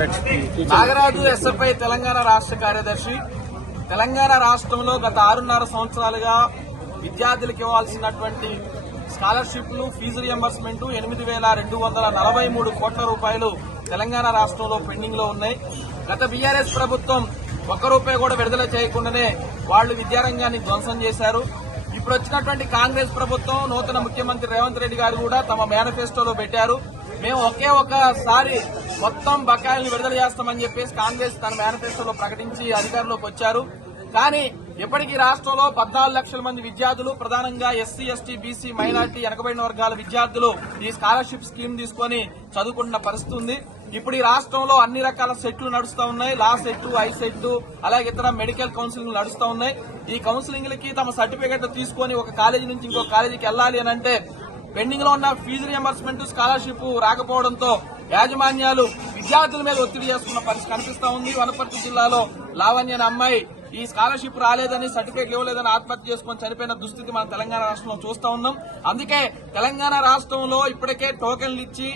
Nagaraju SFI Telangana రాష్ట్ర కార్యదర్శి. తెలంగాణ రాష్ట్రంలో గత ఆరున్నర సంవత్సరాలుగా విద్యార్థులకు ఇవ్వాల్సినటువంటి స్కాలర్షిప్లు ఫీజు రియంబర్స్మెంట్ ఎనిమిది వేల రెండు వందల నలభై మూడు కోట్ల రూపాయలు తెలంగాణ రాష్ట్రంలో పెండింగ్లో ఉన్నాయి. గత బీఆర్ఎస్ ప్రభుత్వం ఒక్క రూపాయి కూడా విడుదల చేయకుండానే వాళ్ళు విద్యారంగాన్ని ధ్వంసం చేశారు. ఇప్పుడు వచ్చినటువంటి కాంగ్రెస్ ప్రభుత్వం నూతన ముఖ్యమంత్రి రేవంత్ రెడ్డి గారు కూడా తమ మేనిఫెస్టోలో పెట్టారు. మేము ఒకే ఒకసారి మొత్తం బకాయిల్ని విడుదల చేస్తామని చెప్పేసి కాంగ్రెస్ తన మేనిఫెస్టోలో ప్రకటించి అధికారంలోకి వచ్చారు. కానీ ఇప్పటికీ రాష్ట్రంలో పద్నాలుగు లక్షల మంది విద్యార్థులు ప్రధానంగా ఎస్సీ ఎస్టీ బీసీ మైనార్టీ వెనకబడిన వర్గాల విద్యార్థులు ఈ స్కాలర్షిప్ స్కీమ్ తీసుకొని చదువుకుంటున్న పరిస్థితి ఉంది. ఇప్పుడు ఈ రాష్ట్రంలో అన్ని రకాల సెట్లు నడుస్తూ ఉన్నాయి. లా సెట్ ఐ సెట్ అలాగే ఇతర మెడికల్ కౌన్సిలింగ్ నడుస్తూ ఉన్నాయి. ఈ కౌన్సిలింగ్లకి తమ సర్టిఫికెట్ తీసుకొని ఒక కాలేజీ నుంచి ఇంకో కాలేజీకి వెళ్ళాలి అని అంటే పెండింగ్లో ఉన్న ఫీజు రియంబర్స్మెంట్ స్కాలర్షిప్ రాకపోవడంతో యాజమాన్యాలు విద్యార్థుల మీద ఒత్తిడి చేస్తున్న పరిస్థితి కనిపిస్తా ఉంది. వనపర్తి జిల్లాలో లావణ్య అనే అమ్మాయి ఈ స్కాలర్షిప్ రాలేదని సర్టిఫికేట్ ఇవ్వలేదని ఆత్మహత్య చేసుకుని చనిపోయిన దుస్థితి మనం తెలంగాణ రాష్ట్రంలో చూస్తా ఉన్నాం. అందుకే తెలంగాణ రాష్ట్రంలో ఇప్పటికే టోకెన్లు ఇచ్చి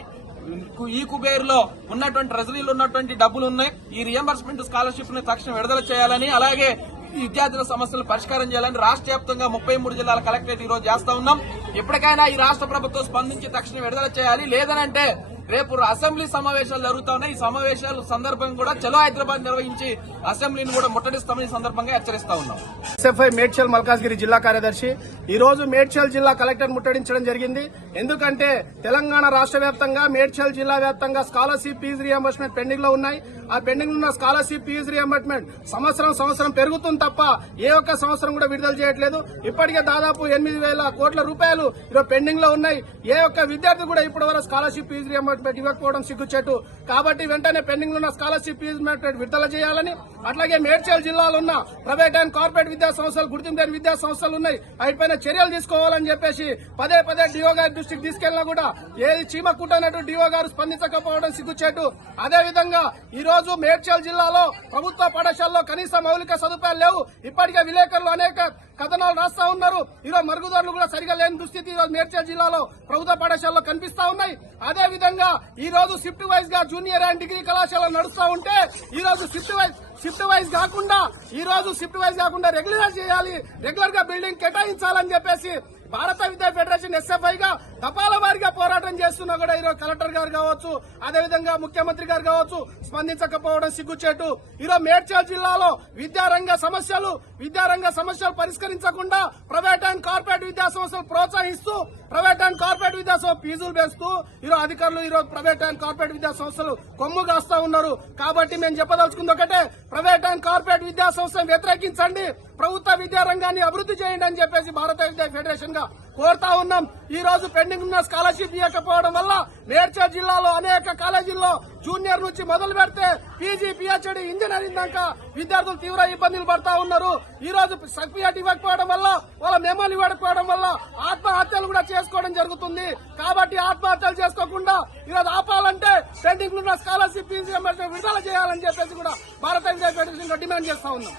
ఈ కుబేరులో ఉన్నటువంటి ట్రెజరీలో ఉన్నటువంటి డబ్బులు ఉన్నాయి. ఈ రియంబర్స్మెంట్ స్కాలర్షిప్ని తక్షణం విడుదల చేయాలని అలాగే ఈ విద్యార్థుల సమస్యలు పరిష్కారం చేయాలని రాష్ట్ర వ్యాప్తంగా ముప్పై మూడు జిల్లాల కలెక్టరేట్ ఈ రోజు చేస్తా ఉన్నాం. ఎప్పటికైనా ఈ రాష్ట్ర ప్రభుత్వం స్పందించి తక్షణం విడుదల చేయాలి. లేదనంటే రేపు అసెంబ్లీ సమావేశాలు జరుగుతా ఉన్నాయి ఈ సమావేశాల సందర్భంగా కూడా చలో హైదరాబాద్ నిర్వహించి అసెంబ్లీని కూడా ముట్టడిస్తామని సందర్భంగా హెచ్చరిస్తా ఉన్నాం. ఎస్ఎఫ్ఐ మేడ్చల్ మల్కాజ్గిరి జిల్లా కార్యదర్శి ఈ రోజు మేడ్చల్ జిల్లా కలెక్టర్ ముట్టడించడం జరిగింది. ఎందుకంటే తెలంగాణ రాష్ట్ర వ్యాప్తంగా మేడ్చల్ జిల్లా వ్యాప్తంగా స్కాలర్షిప్ ఫీజు రియంబర్స్మెంట్ పెండింగ్లో ఉన్నాయి. ఆ పెండింగ్ ఉన్న స్కాలర్షిప్ ఫీజు రియంబర్స్మెంట్ సంవత్సరం సంవత్సరం పెరుగుతుంది తప్ప ఏ ఒక్క సంవత్సరం కూడా విడుదల చేయట్లేదు. ఇప్పటికే దాదాపు ఎనిమిది వేల కోట్ల రూపాయలు ఈరోజు పెండింగ్లో ఉన్నాయి. ఏ ఒక్క విద్యార్థి కూడా ఇప్పటి వరకు స్కాలర్షిప్ ఫీజు రియంబర్స్మెంట్ ఇవ్వకపోవడం సిగ్గుచెట్టు కాబట్టి వెంటనే పెండింగ్లో ఉన్న స్కాలర్షిప్ ఫీజు విడుదల చేయాలని అట్లాగే మేడ్చల్ జిల్లాలో ఉన్న ప్రైవేట్ అండ్ కార్పొరేట్ విద్యా సంస్థలు గుర్తింపు లేని విద్యా సంస్థలు ఉన్నాయి. వాటిపైన చర్యలు తీసుకోవాలని చెప్పేసి పదే పదే డిఓ గారి దృష్టికి తీసుకెళ్ళినా కూడా ఏది చీమ కుట్టనట్టు డిఓ గారు స్పందించకపోవడం సిగ్గుచేటు. అదేవిధంగా ఈ రోజు మేడ్చల్ జిల్లాలో ప్రభుత్వ పాఠశాలలో కనీస మౌలిక సదుపాయాలు లేవు. ఇప్పటికే విలేకరులు అనేక కథనాలు రాస్తా ఉన్నారు. ఈరోజు మరుగుదారులు కూడా సరిగా లేని దుస్థితి ఈరోజు మేడ్చల్ జిల్లాలో ప్రభుత్వ పాఠశాలలో కనిపిస్తా ఉన్నాయి. అదే విధంగా ఈ రోజు షిఫ్ట్ వైజ్గా జూనియర్ అండ్ డిగ్రీ కళాశాలలు నడుస్తా ఉంటే ఈ రోజు షిఫ్ట్ వైజ్ షిఫ్ట్ వైజ్ కాకుండా ఈ రోజు షిఫ్ట్ వైజ్ కాకుండా రెగ్యులర్ చేయాలి. రెగ్యులర్గా బిల్డింగ్ కేటాయించాలని చెప్పేసి భారత విద్యా ఫెడరేషన్ ఎస్ఎఫ్ఐ గా తపాల వారిగా పోరాటం చేస్తున్నా కూడా ఈరోజు కలెక్టర్ గారు కావచ్చు అదేవిధంగా ముఖ్యమంత్రి గారు కావచ్చు స్పందించకపోవడం సిగ్గుచేటు. ఈరోజు మేడ్చల్ జిల్లాలో విద్యారంగ సమస్యలు విద్యారంగ సమస్యలు పరిష్కరించకుండా ప్రైవేట్ అండ్ కార్పొరేట్ విద్యా సంస్థలు ప్రోత్సహిస్తూ ప్రైవేట్ అండ్ కార్పొరేట్ విద్యా సంస్థ ఫీజులు వేస్తూ ఈరోజు అధికారులు ఈరోజు ప్రైవేట్ అండ్ కార్పొరేట్ విద్యా సంస్థలు కొమ్ము కాస్తా ఉన్నారు. కాబట్టి మేము చెప్పదలుచుకుంది ఒకటే ప్రైవేట్ అండ్ కార్పొరేట్ విద్యా సంస్థను వ్యతిరేకించండి. ప్రభుత్వ విద్యా రంగాన్ని అభివృద్ధి చేయండి అని చెప్పేసి భారత విద్యా ఫెడరేషన్గా కోరుతా ఉన్నాం. ఈ రోజు పెండింగ్ ఉన్న స్కాలర్షిప్ ఇవ్వకపోవడం వల్ల మేడ్చల్ జిల్లాలో అనేక కాలేజీల్లో జూనియర్ నుంచి మొదలు పెడితే పీజీ పిహెచ్డి ఇంజనీరింగ్ దాకా విద్యార్థులు తీవ్ర ఇబ్బందులు పడతా ఉన్నారు. ఈ రోజు సర్టిఫికేట్ ఇవ్వకపోవడం వల్ల వాళ్ళ మెమోలు ఇవ్వకపోవడం వల్ల ఆత్మహత్యలు కూడా చేసుకోవడం జరుగుతుంది. కాబట్టి ఆత్మహత్యలు చేసుకోకుండా ఈరోజు ఆపాలంటే పెండింగ్ ఉన్న స్కాలర్షిప్ విడుదల చేయాలని చెప్పేసి కూడా భారత విద్యా ఫెడరేషన్ డిమాండ్ చేస్తా ఉన్నాం.